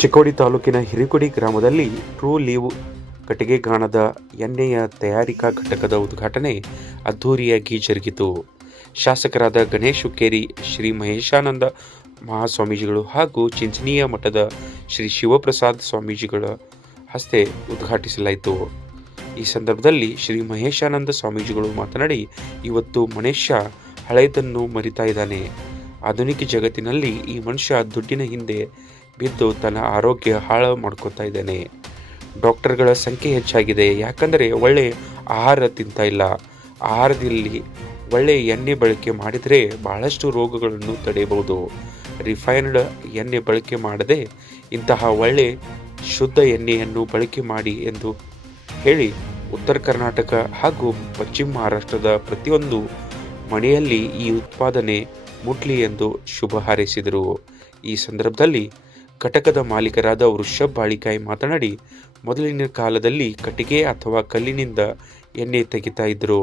ಚಿಕ್ಕೋಡಿ ತಾಲೂಕಿನ ಹಿರಿಕೊಡಿ ಗ್ರಾಮದಲ್ಲಿ true leave ಕಟ್ಟಿಗೆಗಾಣದ ಎಣ್ಣೆಯ ತಯಾರಿಕಾ ಘಟಕದ ಉದ್ಘಾಟನೆ ಅದ್ಧೂರಿಯಾಗಿ ಜರುಗಿತು. ಶಾಸಕರಾದ ಗಣೇಶ್ ಹುಕ್ಕೇರಿ, ಶ್ರೀ ಮಹೇಶಾನಂದ ಮಹಾಸ್ವಾಮೀಜಿಗಳು ಹಾಗೂ ಚಿಂಚನೀಯ ಮಠದ ಶ್ರೀ ಶಿವಪ್ರಸಾದ್ ಸ್ವಾಮೀಜಿಗಳ ಹಸ್ತೆ ಉದ್ಘಾಟಿಸಲಾಯಿತು. ಈ ಸಂದರ್ಭದಲ್ಲಿ ಶ್ರೀ ಮಹೇಶಾನಂದ ಸ್ವಾಮೀಜಿಗಳು ಮಾತನಾಡಿ, ಇವತ್ತು ಮನುಷ್ಯ ಹಳೆಯದನ್ನು ಮರಿತಾ ಇದ್ದಾನೆ. ಆಧುನಿಕ ಜಗತ್ತಿನಲ್ಲಿ ಈ ಮನುಷ್ಯ ದುಡ್ಡಿನ ಹಿಂದೆ ಬಿದ್ದು ತನ್ನ ಆರೋಗ್ಯ ಹಾಳು ಮಾಡ್ಕೊತಾ ಇದ್ದಾನೆ. ಡಾಕ್ಟರ್ಗಳ ಸಂಖ್ಯೆ ಹೆಚ್ಚಾಗಿದೆ. ಯಾಕಂದರೆ ಒಳ್ಳೆ ಆಹಾರ ತಿಂತ ಇಲ್ಲ. ಆಹಾರದಲ್ಲಿ ಒಳ್ಳೆ ಎಣ್ಣೆ ಬಳಕೆ ಮಾಡಿದರೆ ಬಹಳಷ್ಟು ರೋಗಗಳನ್ನು ತಡೆಯಬಹುದು. ರಿಫೈನ್ಡ್ ಎಣ್ಣೆ ಬಳಕೆ ಮಾಡದೆ ಇಂತಹ ಒಳ್ಳೆ ಶುದ್ಧ ಎಣ್ಣೆಯನ್ನು ಬಳಕೆ ಮಾಡಿ ಎಂದು ಹೇಳಿ ಉತ್ತರ ಕರ್ನಾಟಕ ಹಾಗೂ ಪಶ್ಚಿಮ ಮಹಾರಾಷ್ಟ್ರದ ಪ್ರತಿಯೊಂದು ಮನೆಯಲ್ಲಿ ಈ ಉತ್ಪಾದನೆ ಮುಟ್ಲಿ ಎಂದು ಶುಭ ಹಾರೈಸಿದರು. ಈ ಸಂದರ್ಭದಲ್ಲಿ ಘಟಕದ ಮಾಲೀಕರಾದ ವೃಷಭ್ ಬಾಳಿಕಾಯಿ ಮಾತನಾಡಿ, ಮೊದಲಿನ ಕಾಲದಲ್ಲಿ ಕಟ್ಟಿಗೆ ಅಥವಾ ಕಲ್ಲಿನಿಂದ ಎಣ್ಣೆ ತೆಗಿತಾ ಇದ್ರು.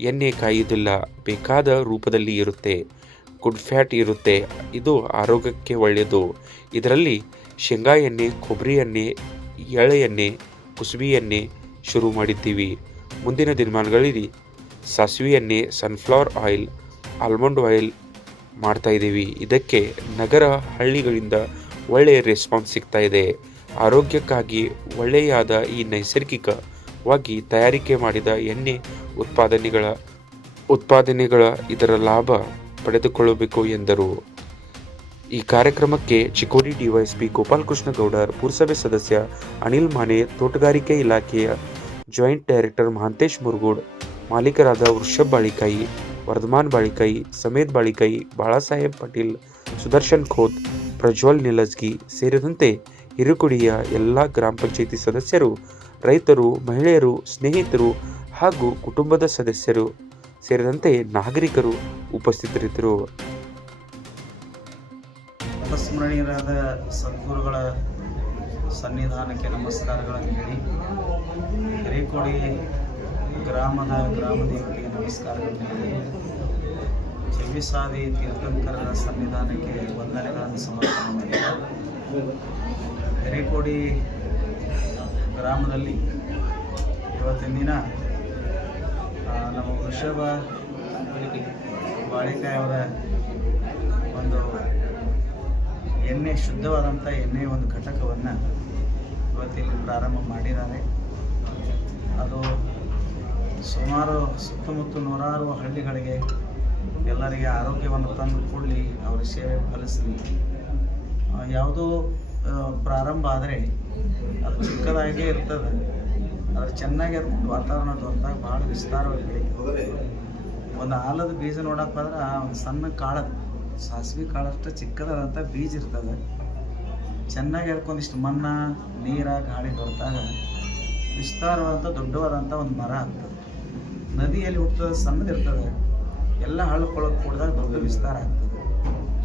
ಎಣ್ಣೆ ಕಾಯುವುದಿಲ್ಲ, ಬೇಕಾದ ರೂಪದಲ್ಲಿ ಇರುತ್ತೆ. ಗುಡ್ ಫ್ಯಾಟ್ ಇರುತ್ತೆ, ಇದು ಆರೋಗ್ಯಕ್ಕೆ ಒಳ್ಳೆಯದು. ಇದರಲ್ಲಿ ಶೇಂಗಾ ಎಣ್ಣೆ, ಕೊಬ್ಬರಿ ಎಣ್ಣೆ, ಎಳೆ ಎಣ್ಣೆ, ಕುಸುಬಿ ಎಣ್ಣೆ ಶುರು ಮಾಡಿದ್ದೀವಿ. ಮುಂದಿನ ದಿನಮಾನಗಳಲ್ಲಿ ಸಾಸಿವೆ ಎಣ್ಣೆ, ಸನ್ಫ್ಲವರ್ ಆಯಿಲ್, ಆಲ್ಮಂಡ್ ಆಯಿಲ್ ಮಾಡ್ತಾಯಿದ್ದೀವಿ ಇದಕ್ಕೆ ನಗರ ಹಳ್ಳಿಗಳಿಂದ ಒಳ್ಳೆಯ ರೆಸ್ಪಾನ್ಸ್ ಸಿಗ್ತಾ ಇದೆ. ಆರೋಗ್ಯಕ್ಕಾಗಿ ಒಳ್ಳೆಯಾದ ಈ ನೈಸರ್ಗಿಕವಾಗಿ ತಯಾರಿಕೆ ಮಾಡಿದ ಎಣ್ಣೆ ಉತ್ಪಾದನೆಗಳ ಉತ್ಪಾದನೆಗಳ ಇದರ ಲಾಭ ಪಡೆದುಕೊಳ್ಳಬೇಕು ಎಂದರು. ಈ ಕಾರ್ಯಕ್ರಮಕ್ಕೆ ಚಿಕೋಡಿ ಡಿವೈಎಸ್ಪಿ ಗೋಪಾಲಕೃಷ್ಣ ಗೌಡರ್ ಪುರಸಭೆ ಸದಸ್ಯ ಅನಿಲ್ ಮಾನೆ ತೋಟಗಾರಿಕೆ ಇಲಾಖೆಯ ಜಾಯಿಂಟ್ ಡೈರೆಕ್ಟರ್ ಮಹಾಂತೇಶ್ ಮುರುಗೋಡ್, ಮಾಲೀಕರಾದ ವೃಷಭ್ ಬಾಳಿಕಾಯಿ ವರ್ಧಮಾನ್ ಬಾಳಿಕಾಯಿ ಸಮೇತ್ ಬಾಳಿಕಾಯಿ ಬಾಳಾಸಾಹೇಬ್ ಪಾಟೀಲ್, ಸುದರ್ಶನ್ ಖೋತ್ ಪ್ರಜ್ವಲ್ ನಿಲಜ್ಗಿ ಸೇರಿದಂತೆ ಹಿರುಕುಡಿಯ ಎಲ್ಲ ಗ್ರಾಮ ಪಂಚಾಯಿತಿ ಸದಸ್ಯರು, ರೈತರು, ಮಹಿಳೆಯರು, ಸ್ನೇಹಿತರು ಹಾಗೂ ಕುಟುಂಬದ ಸದಸ್ಯರು ಸೇರಿದಂತೆ ನಾಗರಿಕರು ಉಪಸ್ಥಿತರಿದ್ದರು. ಅಪಸ್ಮರಣೀಯರಾದ ಸದ್ಗುರುಗಳ ಸನ್ನಿಧಾನಕ್ಕೆ ನಮಸ್ಕಾರಗಳನ್ನು ಹೇಳಿ, ಹಿರೇಕೊಡಿ ಗ್ರಾಮದ ಗ್ರಾಮ ದೇವರಿಗೆ ನಮಸ್ಕಾರಗಳನ್ನು ಹೇಳಿ. ಚೆವಿಸಾದಿ ತೀರ್ಥಂಕರರ ಸನ್ನಿಧಾನಕ್ಕೆ ವಂದನೆಗಳನ್ನು ಸಮರ್ಪಣೆ ಮಾಡಿ ಹಿರೇಕೊಡಿ ಗ್ರಾಮದಲ್ಲಿ ಇವತ್ತಿನ ದಿನ ನಮ್ಮ ವೃಷಭ ಅವರ ಒಂದು ಎಣ್ಣೆ, ಶುದ್ಧವಾದಂಥ ಎಣ್ಣೆಯ ಒಂದು ಘಟಕವನ್ನು ಇವತ್ತಿಲ್ಲಿ ಪ್ರಾರಂಭ ಮಾಡಿದ್ದಾರೆ. ಅದು ಸುಮಾರು ಸುತ್ತಮುತ್ತ ನೂರಾರು ಹಳ್ಳಿಗಳಿಗೆ ಎಲ್ಲರಿಗೆ ಆರೋಗ್ಯವನ್ನು ತಂದು ಕೊಡಲಿ, ಅವರ ಸೇವೆ ಫಲಿಸಲಿ. ಯಾವುದೋ ಪ್ರಾರಂಭ ಆದರೆ ಅದು ಚಿಕ್ಕದಾಗೇ ಇರ್ತದೆ. ಆದರೆ ಚೆನ್ನಾಗಿ ಅದು ವಾತಾವರಣ ಹೊರತಾಗ ಭಾಳ ವಿಸ್ತಾರವಾಗಿ. ಬೆಳೀತದೆ ಒಂದು ಆಲದ ಬೀಜ ನೋಡಕ್ಕೆ ಹೋದ್ರೆ ಒಂದು ಸಣ್ಣ ಕಾಳದ, ಸಾಸಿವೆ ಕಾಳಷ್ಟು ಚಿಕ್ಕದಾದಂಥ ಬೀಜ ಇರ್ತದೆ. ಚೆನ್ನಾಗಿ ಅದಕ್ಕೊಂದಿಷ್ಟು ಮಣ್ಣ, ನೀರ, ಗಾಳಿ ಹೊರತಾಗ ವಿಸ್ತಾರವಾದಂಥ ದೊಡ್ಡವಾದಂಥ ಒಂದು ಮರ ಆಗ್ತದೆ. ನದಿಯಲ್ಲಿ ಹುಟ್ಟದ ಸಣ್ಣದಿರ್ತದೆ. ಎಲ್ಲ ಹಳ್ಕೊಳ್ಳೋಕೆ ಕೂಡಿದಾಗ ದೊಡ್ಡ ವಿಸ್ತಾರ ಆಗ್ತದೆ.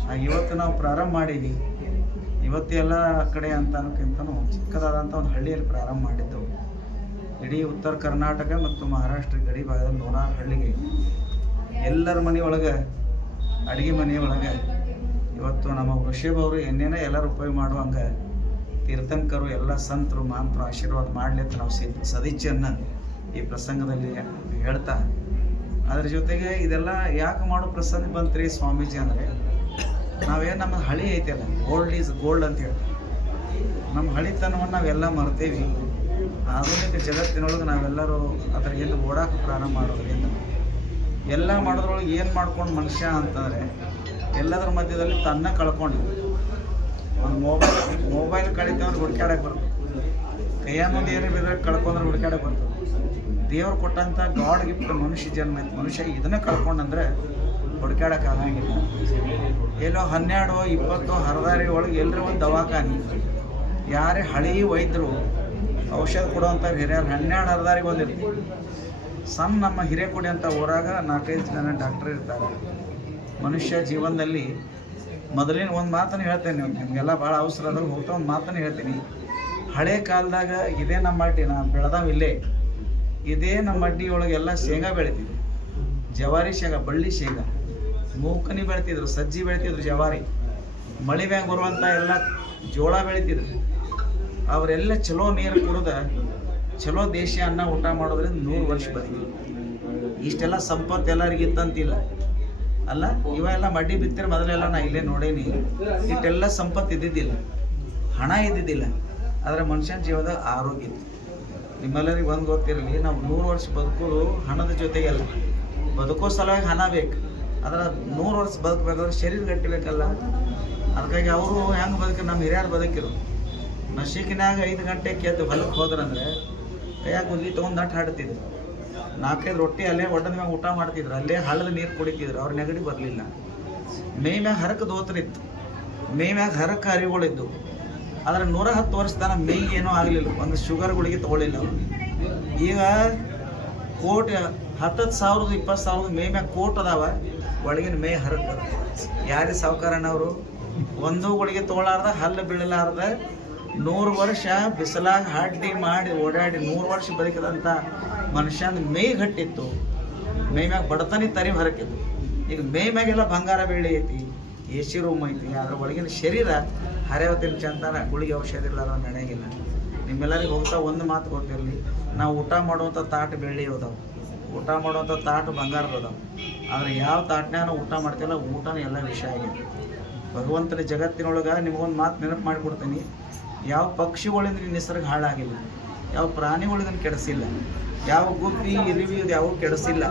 ಆಗ ಇವತ್ತು ನಾವು ಪ್ರಾರಂಭ ಮಾಡೀವಿ ಇವತ್ತು ಎಲ್ಲ ಕಡೆ ಅಂತ ಅನ್ನೋಕ್ಕಿಂತನೂ ಚಿಕ್ಕದಾದಂಥ ಒಂದು ಹಳ್ಳಿಯಲ್ಲಿ ಪ್ರಾರಂಭ ಮಾಡಿದ್ದೆವು ಇಡೀ ಉತ್ತರ ಕರ್ನಾಟಕ ಮತ್ತು ಮಹಾರಾಷ್ಟ್ರ ಗಡಿ ಭಾಗದಲ್ಲಿ ನೂರಾರು ಹಳ್ಳಿಗೆ ಎಲ್ಲರ ಮನೆಯೊಳಗೆ ಅಡುಗೆ ಮನೆಯೊಳಗೆ ಇವತ್ತು ನಮ್ಮ ವೃಷಭ ಅವರು ಎಣ್ಣೆನ ಎಲ್ಲರೂ ಉಪಯೋಗ ಮಾಡುವಂಗೆ ತೀರ್ಥಂಕರು, ಎಲ್ಲ ಸಂತರು, ಮಾಂತರು ಆಶೀರ್ವಾದ ಮಾಡಲಿ ಅಂತ ನಾವು ಸದಿಚ್ಛೆಯನ್ನು ಈ ಪ್ರಸಂಗದಲ್ಲಿ ಹೇಳ್ತಾ ಅದ್ರ ಜೊತೆಗೆ ಇದೆಲ್ಲ ಯಾಕೆ ಮಾಡೋ ಪ್ರಸಂಗ ಬಂತ್ರಿ ಸ್ವಾಮೀಜಿ ಅಂದರೆ, ನಾವೇನು ನಮ್ಮ ಹಳಿ ಐತಲ್ಲ ಗೋಲ್ಡ್ ಈಸ್ ಗೋಲ್ಡ್ ಅಂತ ಹೇಳ್ತೀವಿ ನಮ್ಮ ಹಳಿತನವನ್ನು ನಾವೆಲ್ಲ ಮರ್ತೇವಿ. ಆಧುನಿಕ ಜಗತ್ತಿನೊಳಗೆ ನಾವೆಲ್ಲರೂ ಅದ್ರ ಎಲ್ಲಿ ಓಡಾಕ ಪ್ರಾರಂಭ ಮಾಡೋದ್ರಿಂದ ಎಲ್ಲ ಮಾಡೋದ್ರೊಳಗೆ ಏನು ಮಾಡ್ಕೊಂಡು ಮನುಷ್ಯ ಅಂತಂದರೆ, ಎಲ್ಲದರ ಮಧ್ಯದಲ್ಲಿ ತನ್ನ ಕಳ್ಕೊಂಡು ಒಂದು ಮೊಬೈಲ್ ಮೊಬೈಲ್ ಕಳಿತಂದ್ರೆ ಹುಡುಕಾಡಕ್ಕೆ ಬರ್ತದೆ. ಕೈಯ ಮುಂದೆ ಏನೇ ಬಿದ್ರೆ ಕಳ್ಕೊಂಡ್ರೆ ಹುಡುಕಾಡಕ್ಕೆ ಬರ್ತದೆ. ದೇವ್ರು ಕೊಟ್ಟಂಥ ಗಾಡ್ ಗಿಫ್ಟ್ ಮನುಷ್ಯ ಜನ್ಮ ಮನುಷ್ಯ ಇದನ್ನ ಕಳ್ಕೊಂಡಂದ್ರೆ ಹುಡ್ಕ್ಯಾಡಕ್ಕೆ ಆಗಂಗಿಲ್ಲ. ಎಲ್ಲೋ ಹನ್ನೆರಡು, ಇಪ್ಪತ್ತು ಹರದಾರಿ ಒಳಗೆ ಎಲ್ಲರೂ ಒಂದು ದವಾಖಾನಿ. ಯಾರೇ ಹಳಿ ವೈದ್ಯರು ಔಷಧ ಕೊಡುವಂಥ ಹಿರಿಯರು ಹನ್ನೆರಡು ಹರದಾರಿಗೆ ಬಂದಿರ್ತೀವಿ ಸಣ್ಣ ನಮ್ಮ ಹಿರೇಕೊಡಿ ಅಂತ ಊರಾಗ ನಾಲ್ಕೈದು ಜನ ಡಾಕ್ಟರ್ ಇರ್ತಾರೆ. ಮನುಷ್ಯ ಜೀವನದಲ್ಲಿ ಮೊದಲಿನ ಒಂದು ಮಾತನ್ನು ಹೇಳ್ತೇನೆ ನಿಮಗೆಲ್ಲ ಭಾಳ ಅವಸರ ಅದಾಗ ಹೋಗ್ತಾ ಒಂದು ಮಾತನ್ನು ಹೇಳ್ತೀನಿ. ಹಳೆ ಕಾಲದಾಗ ಇದೇ ನಮ್ಮ ಅಡ್ಡಿ, ನಾ ಬೆಳೆದಾವ ಇಲ್ಲೇ. ಇದೇ ನಮ್ಮ ಅಡ್ಡಿ ಒಳಗೆಲ್ಲ ಶೇಂಗಾ ಬೆಳಿತಿದ್ವಿ ಜವಾರಿ ಶೇಂಗಾ, ಬಳ್ಳಿ ಶೇಂಗಾ. ಮೂಕನಿ ಬೆಳಿತಿದ್ರು, ಸಜ್ಜಿ ಬೆಳಿತಿದ್ರು ಜವಾರಿ. ಮಳೆ ಮ್ಯಾಗ ಬರುವಂಥ ಎಲ್ಲ ಜೋಳ ಬೆಳಿತಿದ್ರು. ಅವರೆಲ್ಲ ಚಲೋ ನೀರು ಕುಡ್ದ ಚಲೋ ದೇಶಿ ಅನ್ನ ಊಟ ಮಾಡೋದ್ರಿಂದ ನೂರು ವರ್ಷ ಬದುಕಿದ್ರು. ಇಷ್ಟೆಲ್ಲ ಸಂಪತ್ತು ಎಲ್ಲರಿಗಿತ್ತಂತಿಲ್ಲ ಅಲ್ಲ, ಇವೆಲ್ಲ ಮಡ್ಡಿ ಬಿತ್ತಿರ ಮೊದಲೆಲ್ಲ ನಾ ಇಲ್ಲೇ ನೋಡೇನಿ. ಇಷ್ಟೆಲ್ಲ ಸಂಪತ್ತು ಇದ್ದಿದ್ದಿಲ್ಲ. ಹಣ ಇದ್ದಿದ್ದಿಲ್ಲ. ಆದರೆ ಮನುಷ್ಯನ ಜೀವದಾಗ ಆರೋಗ್ಯ ಇತ್ತು. ನಿಮ್ಮೆಲ್ಲರಿಗೆ ಒಂದು ಗೊತ್ತಿರಲಿ, ನಾವು ನೂರು ವರ್ಷ ಬದುಕೋದು ಹಣದ ಜೊತೆಗೆಲ್ಲ. ಬದುಕೋ ಸಲುವಾಗಿ ಹಣ ಬೇಕು. ಆದ್ರೆ ನೂರು ವರ್ಷ ಬದುಕಬೇಕಾದ್ರೆ ಶರೀರ ಗಟ್ಟಿಬೇಕಲ್ಲ ಅದಕ್ಕಾಗಿ ಅವರು ಹೆಂಗೆ ಬದುಕಿ ನಮ್ಮ ಹಿರಿಯರು ಬದುಕಿರು. ನಶಿಕಿನಾಗ ಐದು ಗಂಟೆಗೆ ಎದ್ದು ಹೊಲಕ್ಕೆ ಹೋದ್ರಂದ್ರೆ ಕೈಯಾಗ ಗುದ್ದಿ ತೊಗೊಂಡು ನಟ್ಟು ಹಾಡ್ತಿದ್ರು. ನಾಲ್ಕೈದು ರೊಟ್ಟಿ ಅಲ್ಲೇ ಒಡ್ಡದ ಮ್ಯಾಗ ಊಟ ಮಾಡ್ತಿದ್ರು. ಅಲ್ಲೇ ಹಳ್ಳದ ನೀರು ಕುಡಿತಿದ್ರು. ಅವ್ರ ನೆಗಡಿ ಬರಲಿಲ್ಲ. ಮೇಯ್ ಮ್ಯಾಗ ಹರಕ ದೋತ್ರಿತ್ತು. ಮೇ ಮ್ಯಾಗ ಹರಕ ಅರಿಗಳಿದ್ದು ಆದ್ರೆ ನೂರ ಹತ್ತು ವರ್ಷ ತನಕ ಮೈಗೆ ಏನೂ ಆಗಲಿಲ್ಲ. ಒಂದು ಶುಗರ್ ಗುಳಿಗೆ ತೊಗೊಳಿಲ್ಲ ಈಗ ಕೋಟ್ ಹತ್ತತ್ತು ಸಾವಿರದ, ಇಪ್ಪತ್ತು ಸಾವಿರದ ಮೇ ಮ್ಯಾಗ ಕೋಟ್ ಅದಾವ. ಒಳಗಿನ ಮೇ ಹರಕ ಯಾರೇ ಸಾವುಕಾರಣ್ಣವರು ಒಂದು ಗುಳಿಗೆ ತೊಗೊಳಾರ್ದ, ಹಲ್ಲು ಬೀಳಲಾರ್ದ, ನೂರು ವರ್ಷ ಬಿಸಿಲಾಗ ಹಾಡಿ ಮಾಡಿ ಓಡಾಡಿ ನೂರು ವರ್ಷ ಬದುಕಿದಂಥ ಮನುಷ್ಯನ ಮೇ ಗಟ್ಟಿತ್ತು. ಮೇ ಮ್ಯಾಗ ಬಡತನಿ ತರಿ ಹರಕಿತ್ತು ಈಗ ಮೇ ಮ್ಯಾಗೆಲ್ಲ ಬಂಗಾರ ಬೆಳೆ ಐತಿ ಎ ಸಿ ರೂಮ್ ಐತಿ, ಅದ್ರ ಒಳಗಿನ ಶರೀರ ಹರಿಯವತ್ತಿನ ಚಂತಾನ ಗುಳಿಗೆ ಔಷಧ ಇರ್ಲಾರ ನಡೆಯಂಗಿಲ್ಲ ನಿಮ್ಮೆಲ್ಲರಿಗೆ ಹೋಗ್ತಾ ಒಂದು ಮಾತು ಗೊತ್ತಿರಲಿ, ನಾವು ಊಟ ಮಾಡುವಂಥ ತಾಟ್ ಬೆಳ್ಳಿ ಅದಾವೆ ಊಟ ಮಾಡುವಂಥ ತಾಟ್ ಬಂಗಾರದ ಅದಾವೆ ಆದರೆ ಯಾವ ತಾಟ್ನ್ಯಾಗ ನಾವು ಊಟ ಮಾಡ್ತೀವಲ್ಲ ಊಟನ ಎಲ್ಲ ವಿಷಯ ಆಗಿದೆ. ಭಗವಂತನ ಜಗತ್ತಿನೊಳಗೆ ನಿಮಗೊಂದು ಮಾತು ನೆನಪು ಮಾಡಿಕೊಡ್ತೀನಿ. ಯಾವ ಪಕ್ಷಿಗಳಿಂದ ನಿಸರ್ಗ ಹಾಳಾಗಿಲ್ಲ, ಯಾವ ಪ್ರಾಣಿಗಳಿಂದ ಕೆಡಿಸಿಲ್ಲ, ಯಾವ ಗುಬ್ಬಿ, ಇರಿವಿ ಇದು ಯಾವ ಕೆಡಿಸಿಲ್ಲ,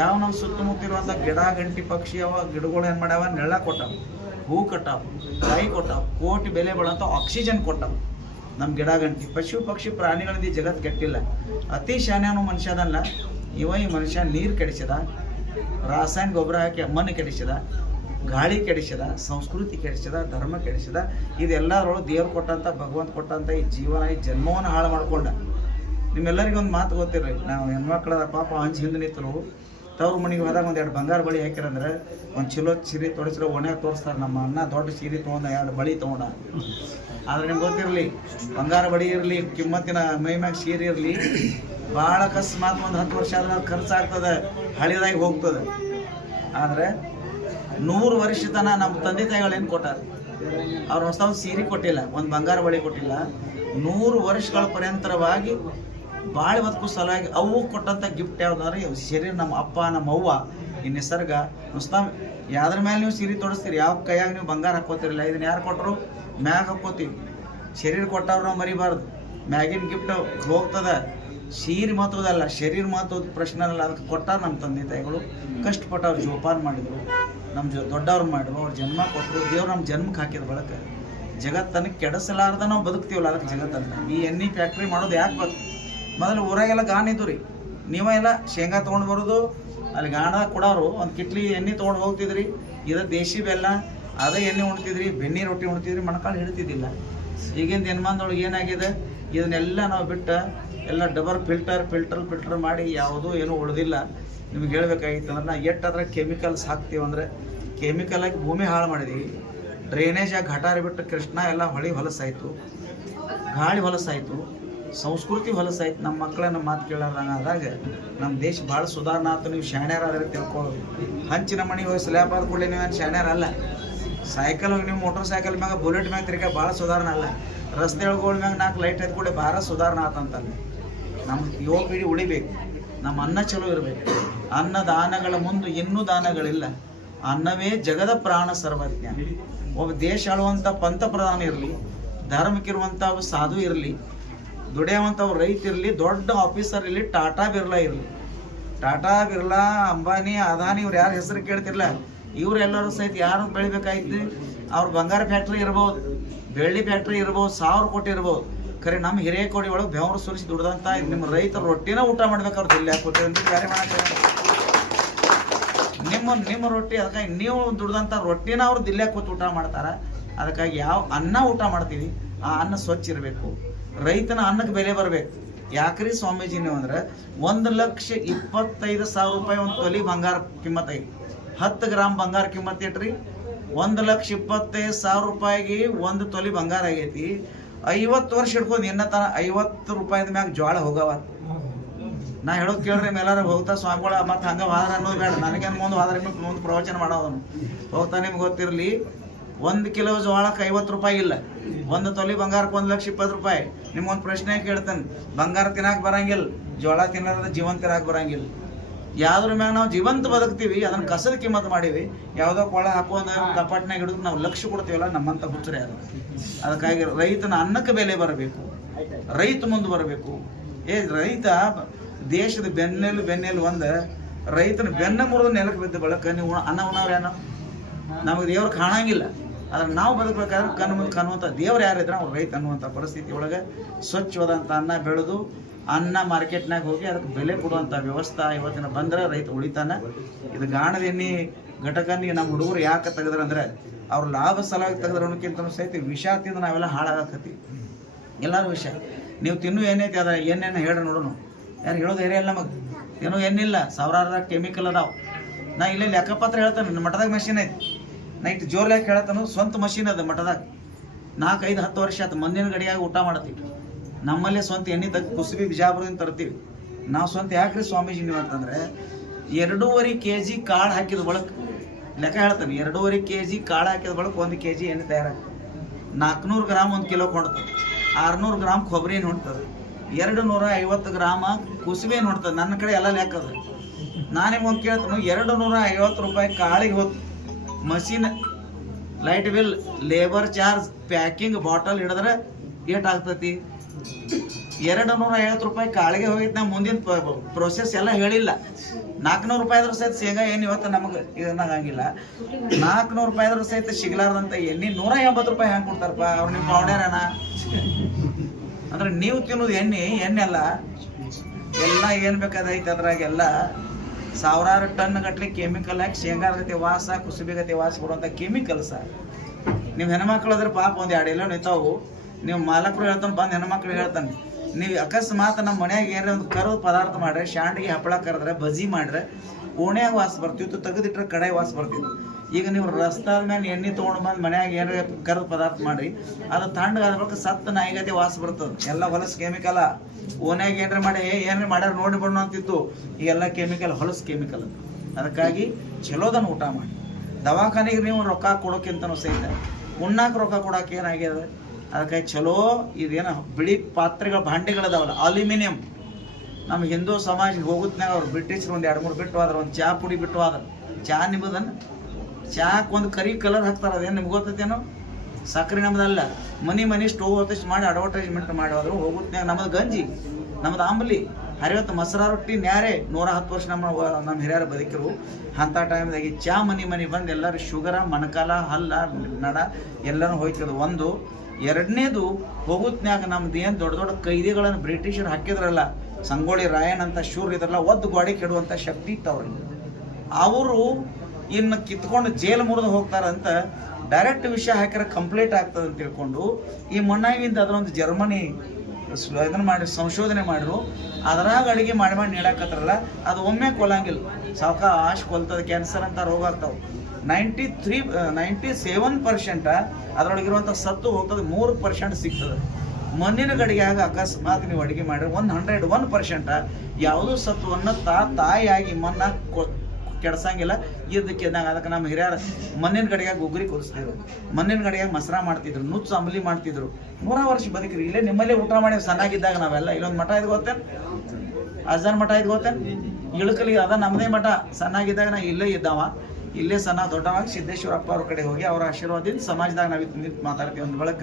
ಯಾವ ನಮ್ಮ ಸುತ್ತಮುತ್ತ ಇರುವಂಥ ಗಿಡ, ಗಂಟಿ ಪಕ್ಷಿ, ಅವ ಗಿಡಗಳು ಏನು ಮಾಡ್ಯಾವ ನೆಳ ಕೊಟ್ಟಾವ. ಹೂ ಕಟ್ಟಾವ, ಕಾಯಿ ಕೊಟ್ಟಾವ, ಕೋಟಿ ಬೆಲೆ ಬಾಳಂತ ಆಕ್ಸಿಜನ್ ಕೊಟ್ಟಾವ. ನಮ್ಮ ಗಿಡ ಗಂಟಿ ಪಶು, ಪಕ್ಷಿ, ಪ್ರಾಣಿಗಳಿಂದ ಜಗತ್ ಜಗತ್ತು ಕೆಟ್ಟಿಲ್ಲ. ಅತಿ ಶಾನ್ಯಾನು ಮನುಷ್ಯ ಅದಲ್ಲ. ಇವ ಈ ಮನುಷ್ಯ ನೀರು ಕೆಡಿಸಿದ, ರಾಸಾಯನಿಕ ಗೊಬ್ಬರ ಹಾಕಿ ಮಣ್ಣು ಕೆಡಿಸಿದ, ಗಾಳಿ ಕೆಡಿಸಿದ, ಸಂಸ್ಕೃತಿ ಕೆಡಿಸಿದ, ಧರ್ಮ ಕೆಡಿಸಿದ, ಇದೆಲ್ಲದರೊಳಗೆ ದೇವ್ರು ಕೊಟ್ಟಂಥ ಭಗವಂತ ಕೊಟ್ಟಂತ ಈ ಜೀವನ, ಈ ಜನ್ಮವನ್ನು ಹಾಳು ಮಾಡ್ಕೊಂಡ. ನಿಮ್ಮೆಲ್ಲರಿಗೂ ಒಂದು ಮಾತು ಗೊತ್ತಿರಲಿ, ನಾವು ಹೆಣ್ಮಕ್ಳದ ಪಾಪ ಹಂಚಿ ಹಿಂದೆ ನಿಂತರು ತವ್ರ ಮನೆಗೆ ಹೋದಾಗ ಒಂದು ಎರಡು ಬಂಗಾರ ಬಳಿ ಹಾಕಿರಂದ್ರೆ ಒಂದು ಚಲೋ ಸೀರೆ ತೊಡಸಿರೋ ಒಣೆ ತೋರಿಸ್ತಾರೆ ನಮ್ಮ ಅಣ್ಣ, ದೊಡ್ಡ ಸೀರೆ ತೊಗೊಂಡ ಎರಡು ಬಳಿ ತೊಗೊಂಡ. ಆದ್ರೆ ನಿಮ್ಗೆ ಗೊತ್ತಿರಲಿ, ಬಂಗಾರ ಬಳಿ ಇರಲಿ, ಕಿಮ್ಮತ್ತಿನ ಮೈ ಮ್ಯಾಗ ಸೀರೆ ಇರಲಿ ಭಾಳ ಅಕಸ್ಮಾತ್ ಒಂದು ಹತ್ತು ವರ್ಷ ಆದ್ರೆ ಖರ್ಚಾಗ್ತದೆ, ಹಳಿದಾಗಿ ಹೋಗ್ತದೆ. ಆದರೆ ನೂರು ವರ್ಷ ತನ ನಮ್ಮ ತಂದೆ ತಾಯಿಗಳು ಏನು ಕೊಟ್ಟಾರ? ಅವ್ರು ಹೊಸ ಸೀರೆ ಕೊಟ್ಟಿಲ್ಲ, ಒಂದು ಬಂಗಾರ ಬಳಿ ಕೊಟ್ಟಿಲ್ಲ. ನೂರು ವರ್ಷಗಳ ಪರ್ಯಂತರವಾಗಿ ಬಾಳೆ ಬದುಕು ಸಲುವಾಗಿ ಅವು ಕೊಟ್ಟಂಥ ಗಿಫ್ಟ್ ಯಾವ್ದಾದ್ರೆ ಶರೀರ ನಮ್ಮ ಅಪ್ಪ, ನಮ್ಮ ಅವ್ವ, ಈ ನಿಸರ್ಗ. ನುಸ್ತಾ, ಯಾವ್ದ್ರ ಮೇಲೆ ನೀವು ಸೀರೆ ತೊಡಸ್ತೀರಿ? ಯಾವ ಕೈಯಾಗ ನೀವು ಬಂಗಾರ ಹಾಕೋತಿರಲಿಲ್ಲ ಇದನ್ನ ಯಾರು ಕೊಟ್ಟರು ಮ್ಯಾಗ ಹಾಕೋತೀವಿ ಶರೀರ ಕೊಟ್ಟವ್ರು ನಾವು ಮರಿಬಾರ್ದು. ಮ್ಯಾಗಿನ ಗಿಫ್ಟ್ ಹೋಗ್ತದ. ಸೀರೆ ಮಹತ್ವದಲ್ಲ, ಶರೀರ ಮಹತ್ವದ ಪ್ರಶ್ನೆ ಅಲ್ಲ. ಅದಕ್ಕೆ ಕೊಟ್ಟಾರ ನಮ್ಮ ತಂದೆ ತಾಯಿಗಳು. ಕಷ್ಟಪಟ್ಟು ಅವ್ರು ಜೋಪಾನ ಮಾಡಿದರು. ನಮ್ಮ ಜೊ, ದೊಡ್ಡವ್ರು ಮಾಡಿದ್ರು. ಅವ್ರು ಜನ್ಮ ಕೊಟ್ಟರು ದೇವ್ರು ನಮ್ಮ ಜನ್ಮಕ್ಕೆ ಹಾಕಿದ ಬಳಕ ಜಗತ್ತನ್ನು ಕೆಡಿಸಲಾರ್ದ ನಾವು ಬದುಕ್ತೀವಲ್ಲ. ಅದಕ್ಕೆ ಜಗತ್ತನ್ನು. ಈ ಎಣ್ಣೆ ಫ್ಯಾಕ್ಟ್ರಿ ಮಾಡೋದು ಯಾಕೆ ಬಂತು ಮೊದಲು ಊರಾಗೆಲ್ಲ ಗಾಣ ಇದ್ದು ರೀ. ನೀವ ಎಲ್ಲ ಶೇಂಗಾ ತೊಗೊಂಡು ಬರೋದು, ಅಲ್ಲಿ ಗಾಣ ಕೊಡೋರು, ಒಂದು ಕಿಟ್ಲಿ ಎಣ್ಣೆ ತೊಗೊಂಡು ಹೋಗ್ತಿದ್ರಿ, ಇದು ದೇಶಿ ಬೆಲ್ಲ, ಅದೇ ಎಣ್ಣೆ ಉಣ್ತಿದ್ರಿ, ಬೆಣ್ಣೆ ರೊಟ್ಟಿ ಉಣ್ತಿದ್ರಿ, ಮೊಣಕಾಲು ಹಿಡ್ತಿದ್ದಿಲ್ಲ. ಈಗಿನ ದಿನಮಾನದೊಳಗೆ ಏನಾಗಿದೆ, ಇದನ್ನೆಲ್ಲ ನಾವು ಬಿಟ್ಟು, ಎಲ್ಲ ಡಬಲ್ ಫಿಲ್ಟರ್ ಫಿಲ್ಟರ್ ಫಿಲ್ಟರ್ ಮಾಡಿ ಯಾವುದೂ ಏನೂ ಉಳಿದಿಲ್ಲ. ನಿಮ್ಗೆ ಹೇಳ್ಬೇಕಾಗಿತ್ತು ಅಂದ್ರೆ ನಾವು ಎಷ್ಟು ಅದ್ರ ಕೆಮಿಕಲ್ಸ್ ಹಾಕ್ತೀವಿ ಅಂದರೆ, ಕೆಮಿಕಲ್ ಆಗಿ ಭೂಮಿ ಹಾಳು ಮಾಡಿದೀವಿ. ಡ್ರೈನೇಜ್ ಆಗಿ ಘಟಾರಿ ಬಿಟ್ಟು ಕೃಷ್ಣ ಎಲ್ಲ ಹೊಳಿ ಹೊಲಸಾಯಿತು ಗಾಳಿ ಹೊಲಸಾಯ್ತು ಸಂಸ್ಕೃತಿ ಹೊಲಸಾಯ್ತು ನಮ್ಮ ಮಕ್ಕಳ ನಮ್ಮ ಮಾತು ಆದಾಗ ನಮ್ಮ ದೇಶ ಭಾಳ ಸುಧಾರಣ ಆತು. ನೀವು ಶಾಣ್ಯರಾದ್ರೆ ತಿಳ್ಕೊಳ್ಳೋದು ಹಂಚಿನ ಮಣಿ ಹೋಗಿ ಸ್ಲ್ಯಾಪ್ ಆದ ಕೂಡಲೇ ಶಾಣ್ಯಾರ ಅಲ್ಲ. ಸೈಕಲ್ ಹೋಗಿ ನೀವು ಮೋಟರ್ ಸೈಕಲ್ ಮ್ಯಾಗ ಬುಲೆಟ್ ಮ್ಯಾಗ ತಿರ್ಗ ಭಾಳ ಸುಧಾರಣೆ ಅಲ್ಲ. ರಸ್ತೆ ಒಳಗೋಳ ಮ್ಯಾಗ ನಾಲ್ಕು ಲೈಟ್ ಎದ್ದು ಕೂಡ ಭಾಳ ಸುಧಾರಣೆ ಆತಂತಲ್ಲ ನಮ್ಮ ಯುವ ಪೀಳಿ ಉಳಿಬೇಕು. ನಮ್ಮ ಅನ್ನ ಚಲೋ ಇರಬೇಕು. ಅನ್ನ ದಾನಗಳ ಮುಂದೆ ಇನ್ನೂ ದಾನಗಳಿಲ್ಲ. ಅನ್ನವೇ ಜಗದ ಪ್ರಾಣ ಸರ್ವಜ್ಞ. ಒಬ್ಬ ದೇಶ ಆಳುವಂಥ ಪಂತಪ್ರಧಾನ ಇರಲಿ. ಧಾರ್ಮಿಕ ಇರುವಂಥ ಸಾಧು ಇರಲಿ. ದುಡಿಯುವಂಥ ರೈತ ಇರಲಿ ದೊಡ್ಡ ಆಫೀಸರ್ ಇರಲಿ, ಟಾಟಾ ಬಿರ್ಲಾ ಇರಲಿ. ಟಾಟಾ ಬಿರ್ಲಾ, ಅಂಬಾನಿ, ಅದಾನಿ ಇವ್ರು ಯಾರು ಹೆಸರು ಕೇಳ್ತಿರ್ಲ ಇವರೆಲ್ಲರೂ ಸಹಿತ ಯಾರು ಬೆಳಿಬೇಕಾಯ್ತು? ಅವ್ರ ಬಂಗಾರ ಫ್ಯಾಕ್ಟ್ರಿ ಇರ್ಬೋದು, ಬೆಳ್ಳಿ ಫ್ಯಾಕ್ಟ್ರಿ ಇರ್ಬೋದು, ಸಾವಿರ ಕೋಟಿ ಇರ್ಬೋದು. ಖರೆ ನಮ್ಮ ಹಿರೇಕೋಡಿ ಒಳಗೆ ಬೆವರು ಸುರಿಸಿ ದುಡ್ದಂತ ನಿಮ್ಮ ರೈತರ ರೊಟ್ಟಿನ ಊಟ ಮಾಡ್ಬೇಕು ಅವ್ರು ದಿಲ್ಲಿ ಹಾಕೋತಿ ಅಂತ ಬೇರೆ ಮಾಡಕ್ಕೆ ನಿಮ್ಮ ನಿಮ್ಮ ರೊಟ್ಟಿ, ಅದಕ್ಕಾಗಿ ನೀವು ದುಡ್ದಂಥ ರೊಟ್ಟಿನ ಅವ್ರು ದಿಲ್ಲೆ ಕೂತು ಊಟ ಮಾಡ್ತಾರೆ. ಅದಕ್ಕಾಗಿ ಯಾವ ಅನ್ನ ಊಟ ಮಾಡ್ತೀವಿ, ಆ ಅನ್ನ ಸ್ವಚ್ಛ ಇರಬೇಕು. ರೈತನ ಅನ್ನಕ್ಕೆ ಬೆಲೆ ಬರಬೇಕು. ಯಾಕ್ರಿ ಸ್ವಾಮೀಜಿ ನೀವು ಅಂದ್ರೆ ಒಂದು ಲಕ್ಷ ಇಪ್ಪತ್ತೈದು ಸಾವಿರ ರೂಪಾಯಿ ಒಂದು ತೊಲಿ ಬಂಗಾರ ಕಿಮ್ಮತ್ ಐತಿ. ಹತ್ತು ಗ್ರಾಮ್ ಬಂಗಾರ ಕಿಮ್ಮತ್ ಇಟ್ರಿ. ಒಂದು ಲಕ್ಷ ಇಪ್ಪತ್ತೈದು ಸಾವಿರ ರೂಪಾಯಿಗೆ ಒಂದು ತೊಲಿ ಬಂಗಾರ ಆಗೈತಿ. ಐವತ್ತು ವರ್ಷ ಹಿಡ್ಕೊಂಡು ಇನ್ನ ತನ ಐವತ್ತು ರೂಪಾಯಿದ ಮ್ಯಾಗ ಜ್ವಾಳ ಹೋಗವ. ನಾ ಹೇಳೋದ್ ಕೇಳ್ರಿ ಮೇಲಾರ ಹೋಗ್ತಾ ಸ್ವಾಮಿಗಳ ಮತ್ತೆ ಹಂಗ ವಾದ್ರ ಅನ್ನೋದು ಬೇಡ. ನನಗೇನು ಮುಂದೆ ವಾದ್ರ ಮುಂದೆ ಪ್ರವಚನ ಮಾಡೋದನು. ಹೋಗ್ತಾ ನಿಮ್ಗೆ ಗೊತ್ತಿರಲಿ ಒಂದು ಕಿಲೋ ಜೋಳಕ್ಕೆ ಐವತ್ತು ರೂಪಾಯಿ ಇಲ್ಲ. ಒಂದು ತೊಲಿ ಬಂಗಾರಕ್ಕೆ ಒಂದು ಲಕ್ಷ ಇಪ್ಪತ್ತು ರೂಪಾಯಿ. ನಿಮ್ಗೊಂದು ಪ್ರಶ್ನೆ ಕೇಳ್ತೇನೆ. ಬಂಗಾರ ತಿನ್ನಕ್ಕೆ ಬರಂಗಿಲ್ಲ, ಜೋಳ ತಿನ್ನೋದ್ರ ಜೀವನ್ ತಿನ್ನಕ್ಕೆ ಬರಂಗಿಲ್ಲ. ಯಾವ್ದ್ರ ಮ್ಯಾಗ ನಾವು ಜೀವಂತ ಬದುಕ್ತೀವಿ, ಅದನ್ನ ಕಸದ ಕಿಮ್ಮತ್ ಮಾಡೀವಿ. ಯಾವುದೋ ಕೊಳ ಹಾಕೋದ ಕಪಾಟ್ನಾಗ ಹಿಡಿದು ನಾವು ಲಕ್ಷ ಕೊಡ್ತೀವಲ್ಲ, ನಮ್ಮಂತ ಹುಚ್ಚರೇ ಅದು. ಅದಕ್ಕಾಗಿ ರೈತನ ಅನ್ನಕ್ಕೆ ಬೆಲೆ ಬರಬೇಕು. ರೈತ ಮುಂದೆ ಬರಬೇಕು. ಏ, ರೈತ ದೇಶದ ಬೆನ್ನೆಲು ಬೆನ್ನೆಲು ಒಂದ, ರೈತನ ಬೆನ್ನ ಮುರಿದ ನೆಲಕ್ಕೆ ಬಿದ್ದ ಬಳಕ ನೀವು ಅನ್ನ ಉಣ್ಣವ್ರೇನೋ ನಮಗೆ ದೇವ್ರು ಕಾಣಂಗಿಲ್ಲ. ಆದ್ರೆ ನಾವು ಬದುಕಬೇಕಾದ್ರೆ ಕಣ್ಣು ಮುಂದೆ ಕಾಣುವಂಥ ದೇವ್ರು ಯಾರಿದ್ರೆ ಅವ್ರು ರೈತ ಅನ್ನುವಂಥ ಪರಿಸ್ಥಿತಿ ಒಳಗೆ ಸ್ವಚ್ಛವಾದಂಥ ಅನ್ನ ಬೆಳೆದು ಅನ್ನ ಮಾರ್ಕೆಟ್ನಾಗ ಹೋಗಿ ಅದಕ್ಕೆ ಬೆಲೆ ಕೊಡುವಂಥ ವ್ಯವಸ್ಥೆ ಇವತ್ತಿನ ಬಂದ್ರೆ ರೈತ ಉಳಿತಾನ. ಇದು ಗಾಣದ ಎಣ್ಣೆ ಘಟಕನಿ ನಮ್ಮ ಹುಡುಗರು ಯಾಕೆ ತೆಗೆದ್ರಂದ್ರೆ ಅವ್ರು ಲಾಭ ಸಲುವಾಗಿ ಅನ್ನೋಕ್ಕಿಂತ ಸಹಿತ ವಿಷ ತಿಂದು ನಾವೆಲ್ಲ ಹಾಳಾಗಕತ್ತೀವಿ ಎಲ್ಲರೂ ವಿಷಯ ನೀವು ತಿನ್ನು ಏನೈತಿ ಅದ ಏನೇನು ಹೇಳ್ರಿ ನೋಡೋಣ ಯಾರು ಹೇಳೋದು ಏರಿಯ ಇಲ್ಲ ನಮಗೆ. ಏನೋ ಏನಿಲ್ಲ ಸಾವಿರಾರು ಕೆಮಿಕಲ್ ಅದಾವೆ. ನಾ ಇಲ್ಲೇ ಲೆಕ್ಕಪತ್ರ ಹೇಳ್ತೇನೆ, ನನ್ನ ಮಠದಾಗ ಮಷಿನ್ ಐತಿ. ನೈಟ್ ಜೋರ್ಲಾಗಿ ಹೇಳ್ತಾನು ಸ್ವಂತ ಮಷೀನ್ ಅದ ಮಠದಾಗ. ನಾಲ್ಕೈದು, ಹತ್ತು ವರ್ಷ ಆಯ್ತು ಮಂದಿನ ಗಡಿಯಾಗಿ ಊಟ ಮಾಡತ್ತೀವಿ. ನಮ್ಮಲ್ಲೇ ಸ್ವಂತ ಎಣ್ಣೆ ತಗ್ ಕುಸುಬಿ ಬಿಜಾಪುರದಿಂದ ತರ್ತೀವಿ. ನಾವು ಸ್ವಂತ ಯಾಕ್ರಿ ಸ್ವಾಮೀಜಿ ನೀವು ಅಂತಂದ್ರೆ, ಎರಡೂವರೆ ಕೆ ಜಿ ಕಾಳು ಹಾಕಿದ ಬಳಕ, ಲೆಕ್ಕ ಹೇಳ್ತಾನೆ, ಎರಡೂವರೆ ಕೆ ಜಿ ಕಾಳು ಹಾಕಿದ ಬಳಕ ಒಂದು ಕೆ ಜಿ ಎಣ್ಣೆ ತಯಾರಾಗ್ತದೆ. ನಾಲ್ಕುನೂರು ಗ್ರಾಮ್ ಒಂದು ಕಿಲೋ ಕೊಡ್ತದೆ. ಆರುನೂರು ಗ್ರಾಮ್ ಕೊಬ್ಬರಿ ಹೊಡ್ತದೆ ಎರಡು ನೂರ ಐವತ್ತು ಗ್ರಾಮ ಕುಸುಬೆ ಹೊಡ್ತದೆ ನನ್ನ ಕಡೆ ಎಲ್ಲ ಲೆಕ್ಕದ ನಾನು ನಾನೇ ಒಂದು ಕೇಳ್ತಾನು ಎರಡು ನೂರ ಐವತ್ತು ರೂಪಾಯಿ ಕಾಳಿಗೆ ಹೋತು. Machine light bill labour charge packing bottle ಹಿಡಿದ್ರೆ ಏಟ್ ಆಗ್ತತಿ? ಎರಡು ನೂರ ಐವತ್ತು ರೂಪಾಯಿ ಕಾಳಿಗೆ ಹೋಗಿತ್ತು ನಾವು ಮುಂದಿನ ಪ್ರೊಸೆಸ್ ಎಲ್ಲ ಹೇಳಿಲ್ಲ. ನಾಲ್ಕುನೂರು ರೂಪಾಯಿ ಆದ್ರೂ ಸಹಿತ ಶೇಂಗಾ ಏನು ಇವತ್ತು ನಮಗೆ ಇದನ್ನಾಗಂಗಿಲ್ಲ ನಾಲ್ಕುನೂರು ರೂಪಾಯಿ ಆದ್ರೂ ಸಹಿತ ಸಿಗ್ಲಾರ್ದಂತ ಎಣ್ಣೆ ನೂರ ಎಂಬತ್ತು ರೂಪಾಯಿ ಹೆಂಗೆ ಕೊಡ್ತಾರಪ್ಪ? ಅವ್ರು ನಿಮ್ಮ ಪೌಡ್ಯಾರಣ ಅಂದ್ರೆ ನೀವು ತಿನ್ನೋದು ಎಣ್ಣೆ ಎಣ್ಣೆ ಅಲ್ಲ. ಎಲ್ಲ ಏನು ಬೇಕಾದೈತೆ ಅದ್ರಾಗೆಲ್ಲ. ಸಾವಿರಾರು ಟನ್ ಗಟ್ಟಲೆ ಕೆಮಿಕಲ್ ಹಾಕಿ ಶೇಂಗಾರ ಗತಿ ವಾಸ, ಕುಸುಬಿ ಗತಿ ವಾಸ ಕೊಡುವಂಥ ಕೆಮಿಕಲ್ಸ ನೀವು ಹೆಣ್ಮಕ್ಳು ಅದ್ರ ಪಾಪ ಒಂದು ಎರಡು ಎಲ್ಲೋ ನಿಂತಾವು. ನೀವು ಮಾಲಕರು ಹೇಳ್ತಾನೆ, ಬಂದು ಹೆಣ್ಮಕ್ಳು ಹೇಳ್ತಾನೆ. ನೀವು ಅಕಸ್ಮಾತ್ ನಮ್ಮ ಮನ್ಯಾಗ ಏನಾರ ಒಂದು ಕರದ ಪದಾರ್ಥ ಮಾಡ್ರೆ, ಶಾಂಡಿಗೆ ಹಪ್ಪಳ ಕರೆದ್ರೆ ಬಜಿ ಮಾಡ್ರೆ, ಓಣ್ಯಾಗ ವಾಸ ಬರ್ತಿತ್ತು, ತೆಗೆದಿಟ್ರೆ ಕಡಾಯಿ ವಾಸ ಬರ್ತಿತ್ತು. ಈಗ ನೀವು ರಸ್ತಾದ ಮೇಲೆ ಎಣ್ಣೆ ತೊಗೊಂಡು ಬಂದು ಮನ್ಯಾಗ ಏನಾರ ಕರದ ಪದಾರ್ಥ ಮಾಡಿ ಅದು ತಣ್ಣಗೆ ಆದ ಬಳಿಕ ಸತ್ತ ನಾಯಿಗತೆ ವಾಸ ಬರ್ತದೆ. ಎಲ್ಲ ಹೊಲಸು ಕೆಮಿಕಲ. ಓನ್ಯಾಗ ಏನಾರ ಮಾಡಿ ಏನಾರ ಮಾಡ್ಯಾರ ನೋಡಿ ಬಣ್ಣ ಅಂತಿತ್ತು. ಈಗೆಲ್ಲ ಕೆಮಿಕಲ್, ಹೊಲಸು ಕೆಮಿಕಲ್ ಅದಕ್ಕಾಗಿ ಚಲೋದನ್ನ ಊಟ ಮಾಡಿ. ದವಾಖಾನೆಗೆ ನೀವು ರೊಕ್ಕ ಕೊಡೋಕ್ಕಿಂತನೂ ಸಹಿತ. ಉಣ್ಣಾಕ ರೊಕ್ಕ ಕೊಡಕ್ಕೆ ಏನಾಗ್ಯದ? ಅದಕ್ಕೆ ಚಲೋ ಇದೇನು ಬಿಳಿ ಪಾತ್ರೆಗಳ ಭಾಂಡೆಗಳದಾವಲ್ಲ ಅಲ್ಯೂಮಿನಿಯಂ. ನಮ್ಮ ಹಿಂದೂ ಸಮಾಜ ಹೋಗುತ್ತಾಗ ಅವ್ರು ಬ್ರಿಟಿಷರು ಒಂದು ಎರಡು ಮೂರು ಬಿಟ್ಟು ಆದ್ರೆ ಒಂದು ಚಹಾ ಪುಡಿ ಬಿಟ್ಟು ಹೋದ್ರೆ. ಚಹಾ ನಿಮ್ಮದನ್ನ ಚಹಾಕ್ ಒಂದು ಕರಿ ಕಲರ್ ಹಾಕ್ತಾರ, ಅದೇನು ನಿಮ್ಗೆ ಗೊತ್ತೈತೇನೋ? ಸಕ್ಕರೆ ನಮ್ದಲ್ಲ. ಮನಿ ಮನಿ ಸ್ಟೋವ್ ಹೊತ್ತಿಸಿ ಮಾಡಿ ಅಡ್ವರ್ಟೈಸ್ಮೆಂಟ್ ಮಾಡೋದ್ರು ಹೋಗುತ್ತೆ. ನಮ್ದು ಗಂಜಿ, ನಮ್ದು ಆಂಬಲಿ ಹರಿವತ್ತು ಮೊಸರ ರೊಟ್ಟಿ, ನ್ಯಾರೆ, ನೂರ ಹತ್ತು ವರ್ಷ ನಮ್ಮ ನಮ್ಮ ಹಿರಿಯರು ಬದುಕಿರು. ಅಂಥ ಟೈಮ್ದಾಗಿ ಚಾ ಮನಿ ಮನಿ ಬಂದು ಎಲ್ಲರೂ ಶುಗರ, ಮಣಕಾಲ, ಹಲ್ಲ, ನಡ ಎಲ್ಲನೂ ಹೋಯ್ತದೆ. ಒಂದು. ಎರಡನೇದು, ಹೋಗುತ್ನ್ಯಾಗ ನಮ್ದು ಏನು ದೊಡ್ಡ ದೊಡ್ಡ ಕೈದಿಗಳನ್ನು ಬ್ರಿಟಿಷರು ಹಾಕಿದ್ರಲ್ಲ, ಸಂಗೊಳ್ಳಿ ರಾಯನ್ ಅಂತ ಶೂರ್ ಇದ್ರಲ್ಲ ಒದ್ದು ಗೋಡೆ ಕೆಡುವಂಥ ಶಕ್ತಿ ಇತ್ತು ಅವ್ರಿಗೆ ಅವರು ಇನ್ನು ಕಿತ್ಕೊಂಡು ಜೈಲ್ ಮುರಿದು ಹೋಗ್ತಾರಂತ ಡೈರೆಕ್ಟ್ ವಿಷಯ ಹಾಕಿದ್ರೆ ಕಂಪ್ಲೀಟ್ ಆಗ್ತದೆ ಅಂತ ತಿಳ್ಕೊಂಡು ಈ ಮಣ್ಣಾಗಿಂದ ಅದರೊಂದು ಜರ್ಮನಿ ಇದನ್ನ ಮಾಡಿ, ಸಂಶೋಧನೆ ಮಾಡಿರು ಅದರಾಗ ಅಡಿಗೆ ಮಾಡಿ ಮಾಡಿ ನೀಡಾಕತ್ತಾರಲ್ಲ, ಅದು ಒಮ್ಮೆ ಕೊಲ್ಲಂಗಿಲ್ಲ. ಆಶ್ ಕೊಲ್ತದ ಕ್ಯಾನ್ಸರ್ ಅಂತ ರೋಗ ಆಗ್ತಾವೆ. Ninety three ninety seven percent ಅದರೊಳಗಿರುವಂಥ ಸತ್ತು ಹೋಗ್ತದೆ, ಮೂರು ಪರ್ಸೆಂಟ್ ಸಿಗ್ತದೆ. ಮಣ್ಣಿನ ಗಡಿಗೆಯಾಗ ಅಕಸ್ಮಾತ್ ನೀವು ಅಡುಗೆ ಮಾಡಿದ್ರೆ ಒಂದು ಹಂಡ್ರೆಡ್ ಒನ್ ಪರ್ಸೆಂಟ ಯಾವುದೋ ಸತ್ವವನ್ನು ತಾ ತಾಯಿಯಾಗಿ ಮಣ್ಣ ಕೊ ಕೆಡ್ಸಂಗಿಲ್ಲ. ಇದಕ್ಕೆ ಅದಕ್ಕೆ ನಮ್ಮ ಹಿರಿಯರ ಮಣ್ಣಿನ ಗಡಿಯಾಗ ಗುಗ್ರಿ ಕೊರಿಸ್ತಿದ್ರು. ಮಣ್ಣಿನ ಗಡಿಯಾಗ ಮಸರ ಮಾಡ್ತಿದ್ರು, ನುಚ್ಚು ಅಂಬಲಿ ಮಾಡ್ತಿದ್ರು. ನೂರ ವರ್ಷ ಬದುಕ್ರಿ, ಇಲ್ಲೇ ನಿಮ್ಮಲ್ಲೇ ಊಟ ಮಾಡಿ ಸಣ್ಣಾಗಿದ್ದಾಗ ನಾವೆಲ್ಲ ಇಲ್ಲೊಂದು ಮಠ ಇದು ಗೊತ್ತೇನು? ಅಜ್ಜಾನ್ ಮಠ ಇದು ಗೊತ್ತೇನು? ಇಳಕಲಿ ಅದ ನಮ್ಮದೇ ಮಠ. ಸಣ್ಣಾಗಿದ್ದಾಗ ನಾ ಇಲ್ಲೇ ಇದ್ದಾವ. ಇಲ್ಲೇ ಸಣ್ಣ ದೊಡ್ಡವಾಗಿ ಸಿದ್ದೇಶ್ವರಪ್ಪ ಅವ್ರ ಕಡೆ ಹೋಗಿ ಅವ್ರ ಆಶೀರ್ವಾದದಿಂದ ಸಮಾಜದಾಗ ನಾವು ನಿಂತು ಮಾತಾಡ್ತೀವಿ ಒಂದು ಬಳಕ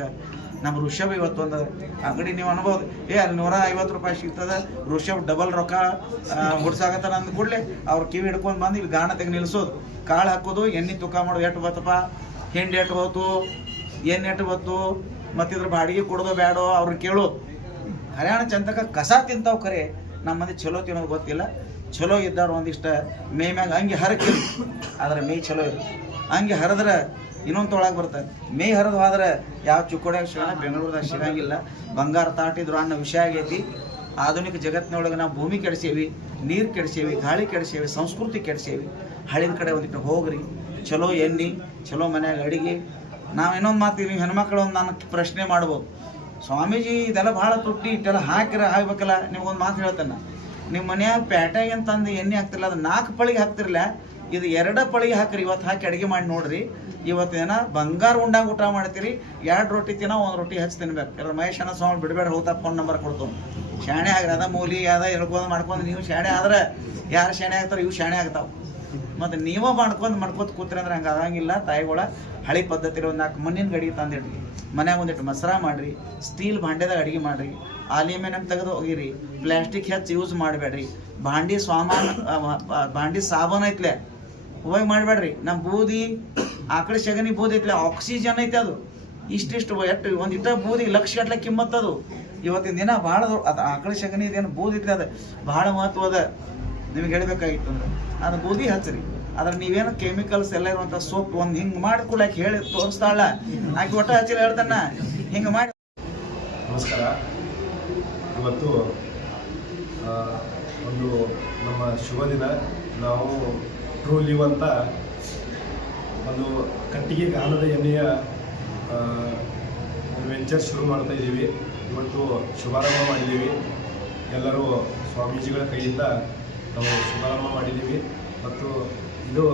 ನಮ್ಮ ಋಷಭ್ ಇವತ್ತು ಒಂದು ಅಂಗಡಿ ನೀವು ಅನ್ಬೋದು. ಏ, ಅಲ್ಲಿ ನೂರ ಐವತ್ತು ರೂಪಾಯಿ ಸಿಗ್ತದೆ. ಋಷಭ್ ಡಬಲ್ ರೊಕ್ಕ ಹುಡ್ಸಾಕತ್ತಾರ ಅಂದ ಕೂಡಲೇ ಅವ್ರು ಕಿವಿ ಹಿಡ್ಕೊಂಡು ಬಂದು ಇಲ್ಲಿ ಗಾಣ ತೆಗೆ ನಿಲ್ಸೋದು. ಕಾಳು ಹಾಕೋದು, ಎಣ್ಣೆ ತೂಕ ಮಾಡೋದು ಎಟ್ಟು ಬತ್ತಪ್ಪ ಹಿಂಡಿ ಎಟ್ಟು ಹೋತು ಏನು ಎಟ್ಟು ಬತ್ತು ಮತ್ತಿದ್ರ ಬಾಡಿಗೆ ಕೊಡೋದು ಬೇಡೋ ಅವ್ರು ಕೇಳೋದು. ಹರಿಯಾಣ ಚಂದಕ ಕಸ ತಿಂತಾವ್ ಕರೆ. ನಮ್ಮ ಮಂದಿ ಚಲೋ ತಿನ್ನೋದು ಗೊತ್ತಿಲ್ಲ. ಚಲೋ ಇದ್ದಾರ ಒಂದಿಷ್ಟ ಮೇ ಮ್ಯಾಗ ಹಂಗೆ ಹರಕಿಲ್ಲ ಆದ್ರೆ ಮೇ ಚಲೋ ಇರು ಹಂಗೆ ಹರಿದ್ರೆ ಇನ್ನೊಂದು ತೊಳಗೆ ಬರ್ತದೆ ಮೇ ಹರಿದು ಹೋದ್ರೆ ಯಾವ ಚುಕ್ಕೋಡ್ಯಾಗ ಸಿಗೋಣ ಬೆಂಗಳೂರದಾಗ ಸಿಗಂಗಿಲ್ಲ. ಬಂಗಾರ ತಾಟಿದ್ರು ಅನ್ನೋ ವಿಷಯ ಆಗೈತಿ. ಆಧುನಿಕ ಜಗತ್ತಿನೊಳಗೆ ನಾವು ಭೂಮಿ ಕೆಡಿಸೇವಿ, ನೀರು ಕೆಡಿಸೇವಿ, ಗಾಳಿ ಕೆಡಿಸೇವಿ, ಸಂಸ್ಕೃತಿ ಕೆಡಿಸೇವಿ. ಹಳಿದ ಕಡೆ ಒಂದಿಟ್ಟು ಹೋಗ್ರಿ. ಚಲೋ ಎಣ್ಣೆ, ಚಲೋ ಮನ್ಯಾಗ ಅಡಿಗೆ. ನಾವು ಇನ್ನೊಂದು ಮಾತು ನೀವು ಹೆಣ್ಮಕ್ಳು ಒಂದು ನಾನು ಪ್ರಶ್ನೆ ಮಾಡ್ಬೋದು. ಸ್ವಾಮೀಜಿ, ಇದೆಲ್ಲ ಭಾಳ ತುಟ್ಟಿ, ಇಟ್ಟೆಲ್ಲ ಹಾಕಿರ ಆಗ್ಬೇಕಲ್ಲ, ನಿಮ್ಗೊಂದು ಮಾತು ಹೇಳ್ತಾನೆ. ನಿಮ್ಮ ಮನ್ಯಾಗ ಪ್ಯಾಟ್ಯಾಗ ಅಂತಂದು ಎಣ್ಣೆ ಹಾಕ್ತಿರಲ್ಲ ಅದು ನಾಲ್ಕು ಪಳಿಗೆ ಹಾಕ್ತಿರಲ್ಲ ಇದು ಎರಡ ಪಳಿಗೆ ಹಾಕ್ರಿ. ಇವತ್ತು ಹಾಕಿ ಅಡುಗೆ ಮಾಡಿ ನೋಡ್ರಿ. ಇವತ್ತೇನ ಬಂಗಾರ ಉಂಡಾಗ ಊಟ ಮಾಡ್ತೀರಿ. ಎರಡು ರೊಟ್ಟಿ ತಿನ್ನೋ, ಒಂದು ರೊಟ್ಟಿ ಹಚ್ಚಿ ತಿನ್ಬೇಕು. ಇಲ್ಲ ಮಹೇಶನ ಸ್ವಾಮಿ ಬಿಡಬೇಡ, ಹೋಗ್ತಾ ಫೋನ್ ನಂಬರ್ ಕೊಡ್ತು. ಶಾಣೆ ಆಗ್ರಿ. ಅದ ಮೂಲಿ, ಅದ ಹೇಳ್ಕೊಂಡು ಮಾಡ್ಕೊಂಡು ನೀವು ಶಾಣೆ ಆದ್ರೆ ಯಾರು ಶಾಣೆ ಆಗ್ತಾರೆ ಇವು ಶಾಣೆ ಆಗ್ತಾವೆ. ಮತ್ತು ನೀವ ಮಾಡ್ಕೊಂಡು ಮಾಡ್ಕೊತ ಕೂತ್ರಿ ಅಂದ್ರೆ ಹಂಗೆ ಆಗಂಗಿಲ್ಲ. ತಾಯಿಗಳ ಹಳಿ ಪದ್ಧತಿ ಒಂದು ನಾಲ್ಕು ಮಣ್ಣಿನ ಗಡಿಗೆ ತಂದಿಡ್ರಿ. ಮನ್ಯಾಗ ಒಂದಿಟ್ಟು ಮೊಸರ ಮಾಡ್ರಿ. ಸ್ಟೀಲ್ ಭಾಂಡೆದಾಗ ಅಡಿಗೆ ಮಾಡ್ರಿ. ಆಲಿಮಿನಿಯಂ ತೆಗೆದು ಹೋಗಿರಿ ಪ್ಲಾಸ್ಟಿಕ್ ಹೆಚ್ಚು ಯೂಸ್ ಮಾಡಬೇಡ್ರಿ. ಭಾಂಡಿ ಸಾಮಾನು ಭಾಂಡಿ ಸಾಬೂನ್ ಐತ್ಲೆ. ಹೋಗಿ ಮಾಡಬೇಡ್ರಿ. ನಮ್ಮ ಬೂದಿ ಆಕಳ ಸಗಣಿ ಬೂದಿ ಐತ್ಲೆ ಆಕ್ಸಿಜನ್ ಐತೆ ಅದು. ಇಷ್ಟಿಷ್ಟು ಎಷ್ಟು ಒಂದು ಇಟ್ಟ ಬೂದಿ ಲಕ್ಷ ಗಟ್ಲೆ ಕಿಮ್ಮತ್ ಅದು. ಇವತ್ತಿನ ದಿನ ಭಾಳ ಅದು ಆಕಳ ಸಗಣಿ ಇದೇನು ಬೂದಿ ಐತ್ಲೆ ಅದು. ಭಾಳ ಮಹತ್ವ ಅದ. ನಿಮ್ಗೆ ಹೇಳ್ಬೇಕಾಗಿತ್ತು ಅಂದ್ರೆ. ಅದು ಬೂದಿ ಹಚ್ಚ್ರಿ ಆದ್ರೆ ನೀವೇನು ಕೆಮಿಕಲ್ಸ್ ಎಲ್ಲ ಇರುವಂಥ ಸೋಪ್ ಒಂದು ಹಿಂಗೆ ಮಾಡಿ ಹೇಳಿ ತೋರಿಸ್ತಾಳ ಆಕೆ ಒಟ್ಟ ಹಚ್ಚಿಲ್ಲ ಹೇಳ್ತಾನ. ಹಿಂಗೆ ಮಾಡಿ. ನಮಸ್ಕಾರ. ಇವತ್ತು ಒಂದು ನಮ್ಮ ಶುಭ ದಿನ ನಾವು ಟ್ರೂ ಅಂತ ಒಂದು ಕಟ್ಟಿಗೆ ಗಾನದ ಎಣ್ಣೆಯ ವೆಂಚರ್ ಶುರು ಮಾಡ್ತಾ ಇದ್ದೀವಿ. ಇವತ್ತು ಶುಭಾರಂಭ ಮಾಡಿದ್ದೀವಿ. ಎಲ್ಲರೂ ಸ್ವಾಮೀಜಿಗಳ ಕೈಯಿಂದ ನಾವು ಶುಭಾರಂಭ ಮಾಡಿದ್ದೀವಿ. ಮತ್ತು ಇದು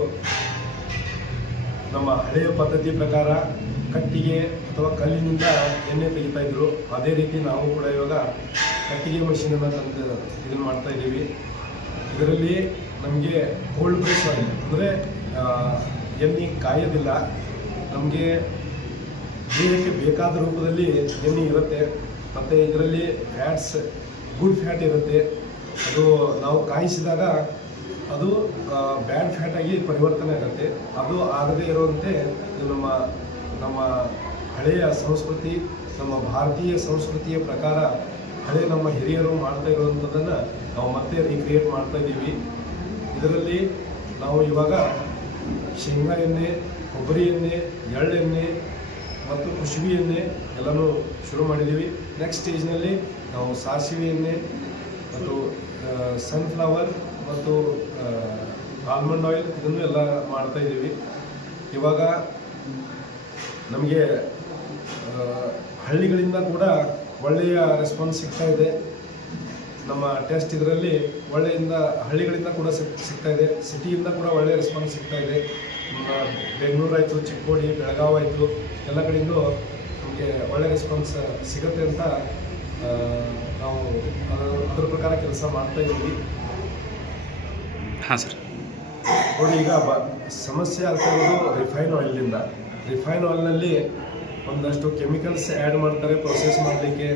ನಮ್ಮ ಹಳೆಯ ಪದ್ಧತಿ ಪ್ರಕಾರ ಕಟ್ಟಿಗೆ ಅಥವಾ ಕಲ್ಲಿನಿಂದ ಎಣ್ಣೆ ತೆಗಿತಾ ಇದ್ರು. ಅದೇ ರೀತಿ ನಾವು ಕೂಡ ಇವಾಗ ಕಟ್ಟಿಗೆ ಮಷೀನನ್ನು ತಂದು ಇದನ್ನು ಮಾಡ್ತಾ ಇದ್ದೀವಿ. ಇದರಲ್ಲಿ ನಮಗೆ ಕೋಲ್ಡ್ ಪ್ರೆಸ್ ಆಯಿಲ್ ಅಂದರೆ ಎಣ್ಣೆ ಕಾಯೋದಿಲ್ಲ. ನಮಗೆ ದೇಹಕ್ಕೆ ಬೇಕಾದ ರೂಪದಲ್ಲಿ ಎಣ್ಣೆ ಇರುತ್ತೆ. ಮತ್ತು ಇದರಲ್ಲಿ ಫ್ಯಾಟ್ಸ್ ಗುಡ್ ಫ್ಯಾಟ್ ಇರುತ್ತೆ. ಅದು ನಾವು ಕಾಯಿಸಿದಾಗ ಅದು ಬ್ಯಾಡ್ ಫ್ಯಾಟಾಗಿ ಪರಿವರ್ತನೆ ಆಗುತ್ತೆ. ಅದು ಆಗದೇ ಇರುವಂತೆ ಇದು ನಮ್ಮ ನಮ್ಮ ಹಳೆಯ ಸಂಸ್ಕೃತಿ, ನಮ್ಮ ಭಾರತೀಯ ಸಂಸ್ಕೃತಿಯ ಪ್ರಕಾರ ಹಳೆ ನಮ್ಮ ಹಿರಿಯರು ಮಾಡ್ತಾ ಇರುವಂಥದ್ದನ್ನು ನಾವು ಮತ್ತೆ ರೀಕ್ರಿಯೇಟ್ ಮಾಡ್ತಾ ಇದ್ದೀವಿ. ಇದರಲ್ಲಿ ನಾವು ಇವಾಗ ಶೇಂಗಾ ಎಣ್ಣೆ, ಕೊಬ್ಬರಿ ಎಣ್ಣೆ ಎಳ್ಳೆಣ್ಣೆ ಮತ್ತು ಕುಸುಬಿ ಎಣ್ಣೆ ಎಲ್ಲನೂ ಶುರು ಮಾಡಿದ್ದೀವಿ. ನೆಕ್ಸ್ಟ್ ಸ್ಟೇಜ್ನಲ್ಲಿ ನಾವು ಸಾಸಿವೆ ಎಣ್ಣೆ ಮತ್ತು ಸನ್ಫ್ಲವರ್ ಮತ್ತು ಆಲ್ಮಂಡ್ ಆಯಿಲ್ ಇದನ್ನು ಎಲ್ಲ ಮಾಡ್ತಾ ಇದ್ದೀವಿ. ಇವಾಗ ನಮಗೆ ಹಳ್ಳಿಗಳಿಂದ ಕೂಡ ಒಳ್ಳೆಯ ರೆಸ್ಪಾನ್ಸ್ ಸಿಗ್ತಾ ಇದೆ. ನಮ್ಮ ಟೆಸ್ಟ್ ಇದರಲ್ಲಿ ಒಳ್ಳೆಯಿಂದ ಹಳ್ಳಿಗಳಿಂದ ಕೂಡ ಸಿಗ್- ಸಿಗ್ತಾ ಇದೆ ಸಿಟಿಯಿಂದ ಕೂಡ ಒಳ್ಳೆಯ ರೆಸ್ಪಾನ್ಸ್ ಸಿಗ್ತಾ ಇದೆ. ನಮ್ಮ ಬೆಂಗಳೂರು ಆಯಿತು ಚಿಕ್ಕೋಡಿ ಬೆಳಗಾವಿ ಆಯಿತು ಎಲ್ಲ ಕಡೆಯಿಂದ ನಮಗೆ ಒಳ್ಳೆಯ ರೆಸ್ಪಾನ್ಸ್ ಸಿಗುತ್ತೆ ಅಂತ ನಾವು ಅದರ ಪ್ರಕಾರ ಕೆಲಸ ಮಾಡ್ತಾ ಇದ್ದೀವಿ. ಹಾಂ ಸರ್. ನೋಡಿ ಈಗ ಬ ಸಮಸ್ಯೆ ಆಗ್ತಾ ಇರೋದು ರಿಫೈನ್ ಆಯಿಲ್ನಿಂದ ರಿಫೈನ್ ಆಯಿಲ್ನಲ್ಲಿ ಒಂದಷ್ಟು ಕೆಮಿಕಲ್ಸ್ ಆ್ಯಡ್ ಮಾಡ್ತಾರೆ ಪ್ರೊಸೆಸ್ ಮಾಡಲಿಕ್ಕೆ.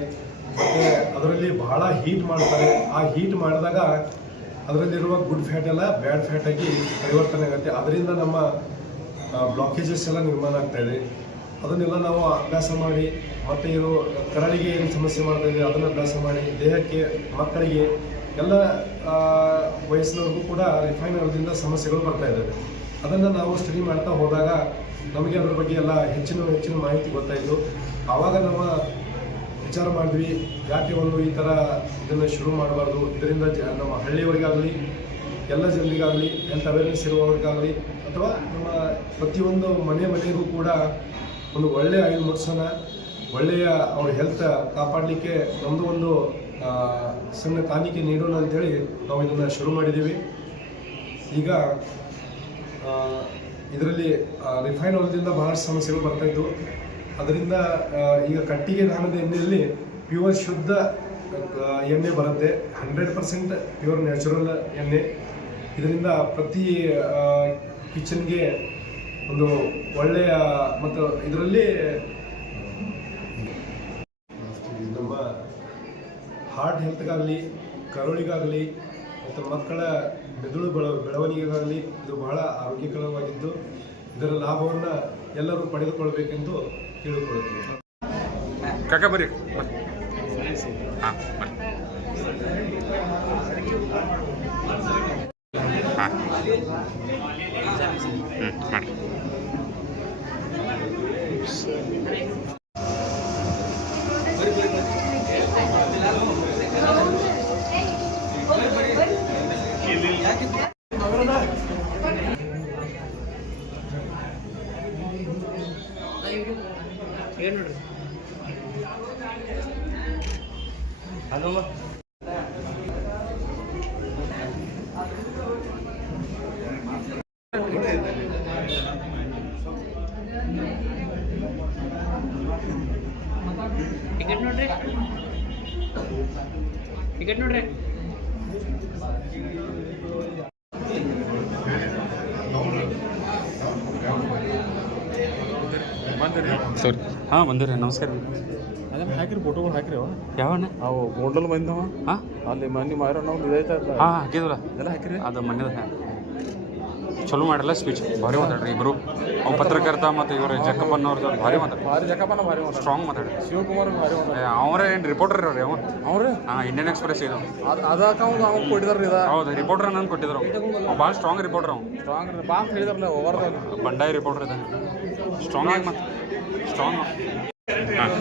ಮತ್ತು ಅದರಲ್ಲಿ ಬಹಳ ಹೀಟ್ ಮಾಡ್ತಾರೆ. ಆ ಹೀಟ್ ಮಾಡಿದಾಗ ಅದರಲ್ಲಿರುವ ಗುಡ್ ಫ್ಯಾಟ್ ಎಲ್ಲ ಬ್ಯಾಡ್ ಫ್ಯಾಟ್ ಆಗಿ ಪರಿವರ್ತನೆ ಆಗುತ್ತೆ. ಅದರಿಂದ ನಮ್ಮ ಬ್ಲಾಕೇಜಸ್ ಎಲ್ಲ ನಿರ್ಮಾಣ ಆಗ್ತಾ ಅದನ್ನೆಲ್ಲ ನಾವು ಅಭ್ಯಾಸ ಮಾಡಿ, ಮತ್ತು ಇರೋ ಕರಳಿಗೆ ಏನು ಸಮಸ್ಯೆ ಮಾಡ್ತಾ ಇದೆ, ಅದನ್ನು ಅಭ್ಯಾಸ ಮಾಡಿ, ದೇಹಕ್ಕೆ, ಮಕ್ಕಳಿಗೆ, ಎಲ್ಲ ವಯಸ್ಸಿನವ್ರಿಗೂ ಕೂಡ ರಿಫೈನ್ ಆಗೋದ್ರಿಂದ ಸಮಸ್ಯೆಗಳು ಬರ್ತಾ ಇದ್ದಾವೆ. ಅದನ್ನು ನಾವು ಸ್ಟಡಿ ಮಾಡ್ತಾ ಹೋದಾಗ ನಮಗೆ ಅದರ ಬಗ್ಗೆ ಎಲ್ಲ ಹೆಚ್ಚಿನ ಹೆಚ್ಚಿನ ಮಾಹಿತಿ ಗೊತ್ತಾಯಿತು. ಆವಾಗ ನಮ್ಮ ವಿಚಾರ ಮಾಡಿದ್ವಿ. ಯಾಕೆ ಒಂದು ಈ ಥರ ಇದನ್ನು ಶುರು ಮಾಡಬಾರ್ದು. ಇದರಿಂದ ಜ ನಮ್ಮ ಹಳ್ಳಿಯವರಿಗಾಗಲಿ, ಎಲ್ಲ ಜನರಿಗಾಗಲಿ ಹೆಲ್ತ್ ಅವೇರ್ನೆಸ್ ಇರುವವರಿಗಾಗಲಿ, ಅಥವಾ ನಮ್ಮ ಪ್ರತಿಯೊಂದು ಮನೆ ಮನೆಗೂ ಕೂಡ ಒಂದು ಒಳ್ಳೆಯ ಆಯಿಲ್ ಮೂಡಿಸೋಣ ಒಳ್ಳೆಯ ಅವ್ರ ಹೆಲ್ತ್ ಕಾಪಾಡಲಿಕ್ಕೆ ನಮ್ಮದು ಒಂದು ಸಣ್ಣ ಕಾಣಿಕೆ ನೀಡೋಣ ಅಂತೇಳಿ ನಾವು ಇದನ್ನು ಶುರು ಮಾಡಿದ್ದೀವಿ. ಈಗ ಇದರಲ್ಲಿ ರಿಫೈನ್ ಆಯಿಲ್ದಿಂದ ಬಹಳಷ್ಟು ಸಮಸ್ಯೆಗಳು ಬರ್ತಾಯಿದ್ದವು ಅದರಿಂದ ಈಗ ಕಟ್ಟಿಗೆ ಧಾನದ ಎಣ್ಣೆಯಲ್ಲಿ ಪ್ಯೂರ್ ಶುದ್ಧ ಎಣ್ಣೆ ಬರುತ್ತೆ. ಹಂಡ್ರೆಡ್ ಪರ್ಸೆಂಟ್ ಪ್ಯೂರ್ ನ್ಯಾಚುರಲ್ ಎಣ್ಣೆ. ಇದರಿಂದ ಪ್ರತಿ ಕಿಚನ್ಗೆ ಒಂದು ಒಳ್ಳೆಯ, ಮತ್ತು ಇದರಲ್ಲಿ ನಮ್ಮ ಹಾರ್ಟ್ ಹೆಲ್ತ್ಗಾಗಲಿ ಕರುಳಿಗಾಗಲಿ, ಮತ್ತು ಮಕ್ಕಳ ಮೆದುಳು ಬೆಳ, ಬೆಳವಣಿಗೆಗಾಗಲಿ ಇದು ಬಹಳ ಆರೋಗ್ಯಕರವಾಗಿದ್ದು, ಇದರ ಲಾಭವನ್ನು ಎಲ್ಲರೂ ಪಡೆದುಕೊಳ್ಬೇಕೆಂದು ಕೇಳಿಕೊಳ್ಳುತ್ತೇವೆ ಕಾಕ ಬರ್ರಿ. ಹಾಂ ಬರ್ರಿ ಹಾಂ. ಹಾಂ ಬಂದಿರಿ ನಮಸ್ಕಾರ. ಅದನ್ನ ಹಾಕಿರಿ ಫೋಟೋಗಳು ಹಾಕಿರಿ? ಅವ ಯಾವಣ್ಣ? ಅವು ಗೋಲ್ಡಲ್ ಬಂದವ ಹಾಂ? ಅಲ್ಲಿ ಮನೆ ಮಾರ ನಾವು ಇದೈತೆ ಹಾಂ ಹಾಕಿದ್ವಲ್ಲ. ಎಲ್ಲ ಹಾಕಿರಿ. ಅದು ಮನೆದ ಚಲೋ ಮಾಡಲ್ಲ ಸ್ಪೀಚ್ ಭಾರಿ ಮಾತಾಡ್ರಿ ಇಬ್ಬರು ಅವ್ ಪತ್ರಕರ್ತ ಮತ್ತು ಇವರು ಜಕ್ಕಪ್ಪನವ್ರದ್ದು ಭಾರಿ ಮಾತಾಡ್ರಿ. ಭಾರಿ ಜಕ್ಕಪ್ಪನ ಭಾರಿ ಸ್ಟ್ರಾಂಗ್ ಮಾತಾಡ್ರಿ. ಶಿವಕುಮಾರ್ ಭಾರಿ ಅವರೇ ಏನು ರಿಪೋರ್ಟರ್ ಅವ್ರಿ ಅವ ಅವ್ರಿ? ಹಾಂ ಇಂಡಿಯನ್ ಎಕ್ಸ್ಪ್ರೆಸ್ ಇದು. ಅದು ಅದಕ್ಕ ಅವ್ನು ಅವ್ನು ಕೊಟ್ಟಿದಾರ ಇದ. ಹೌದು ರಿಪೋರ್ಟರ್ ನಾನು ಕೊಟ್ಟಿದ್ರು. ಅವ್ ಭಾಳ ಸ್ಟ್ರಾಂಗ್ ರಿಪೋರ್ಟರ್ ಅವ್ನು ಸ್ಟ್ರಾಂಗ್ ಭಾಳ ಹೇಳಿದಾರಲ್ಲ ಓವರ್ ಬಂಡಾಯ ರಿಪೋರ್ಟರ್ ಇದ್ದಾನೆ ಸ್ಟ್ರಾಂಗ್ ಆಗಿ ಮತ್ತೆ ಸ್ಟ್ರಾಂಗ್ ಹಾಂ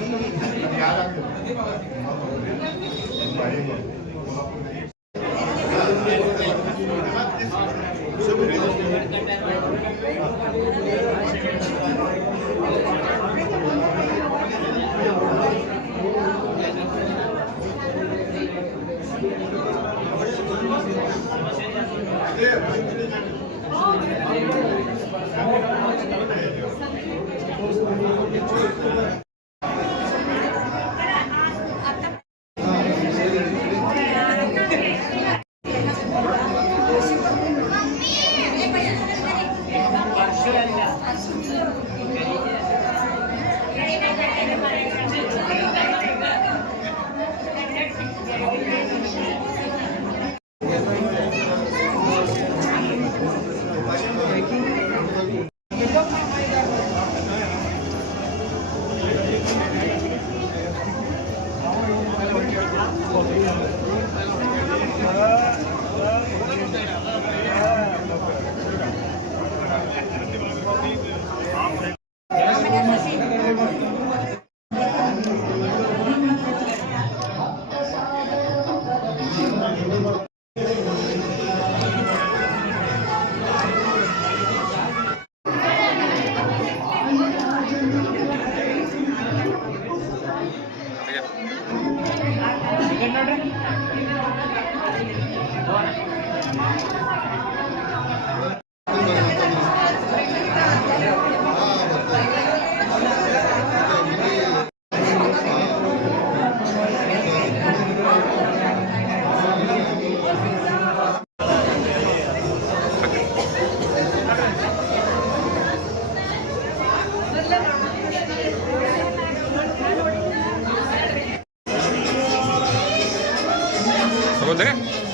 देखो देखें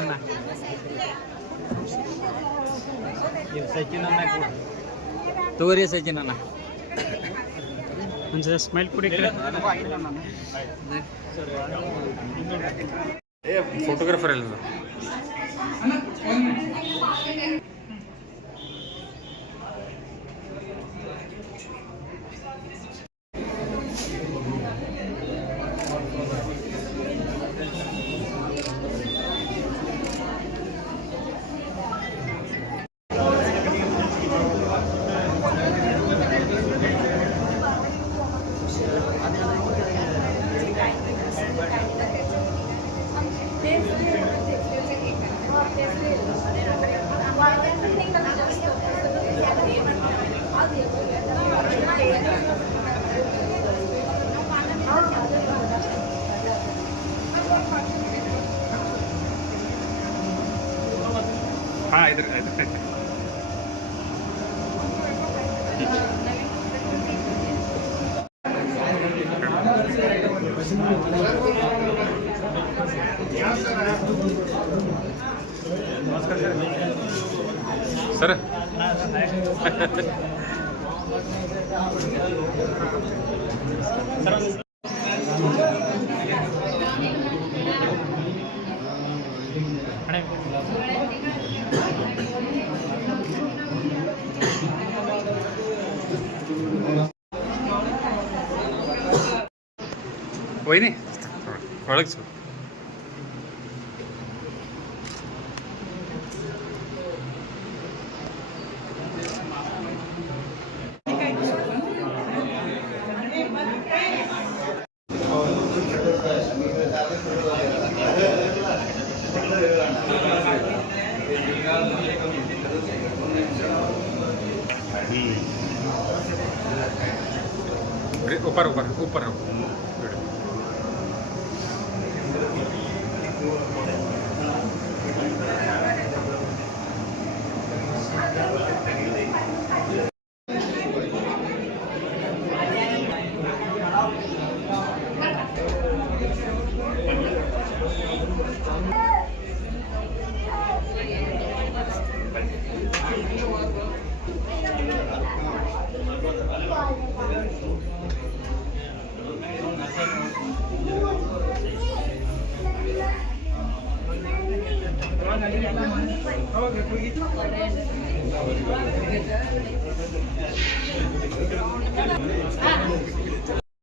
ಅನ್ನ ತಗೋರಿ ತೋರಿ ಒಂದು ಸ್ಮೈಲ್ ಕೊಡಿ ಫೋಟೋಗ್ರಾಫರ್ ಎಲ್ಲ ಸರ್. ಒಯ್ನಿ ಒಳಗೆ ಸರ್. ऊपर ऊपर ऊपर